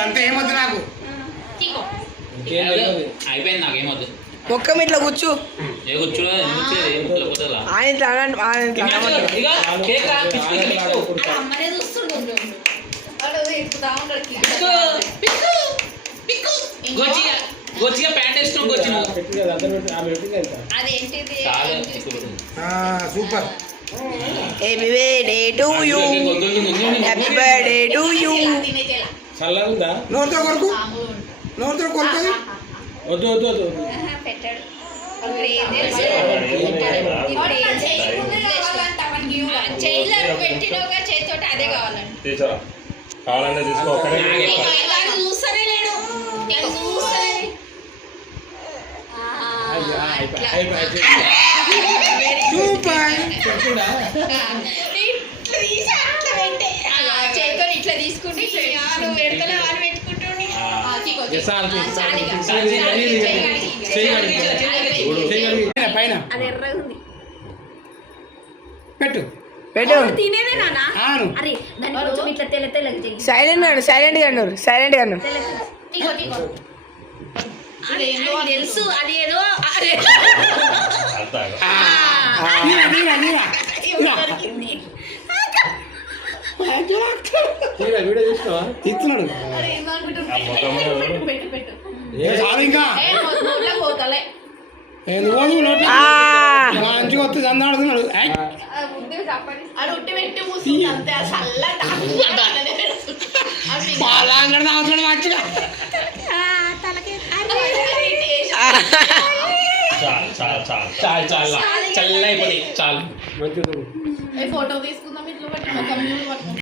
అంటే ఏమొద్దు నాకు అయిపోయింది నాకేమొద్దు ఒక్క ఇట్లా కూర్చు ఏ కూర్చో ఆయన గొచ్చిగా ప్యాంట్ వేసుకుని వచ్చి super happy birthday to you happy birthday to you నోరుతో కొరకు నోరుతో కొరకు వద్దు వద్దు వద్దు చేతితోటి అదే కావాలండి కావాలంటే తీసుకో చూస్తూనే లేడు చేతితో ఇట్లా తీసుకుంటే నువ్వు పెడతా వాళ్ళు పెట్టుకుంటుండే పైన అది ఎర్రగా ఉంది పెట్టు పెట్టు తినేదే నాన్న అరే దాన్ని కొంచెం ఇట్లా తెల్ల తెల్లగా చెయ్యి సైలెంట్ అన్నారు తెలుసు అది ఏదో వీడియో చూసినావా ఇస్తున్నాడు ఇంకా పోతలే మంచిగా వస్తుంది అందాడుతున్నాడు మంచిగా చాలు చల్లైపోయి చాలు మంచిగా ఫోటో తీసుకుందాం ఇట్లా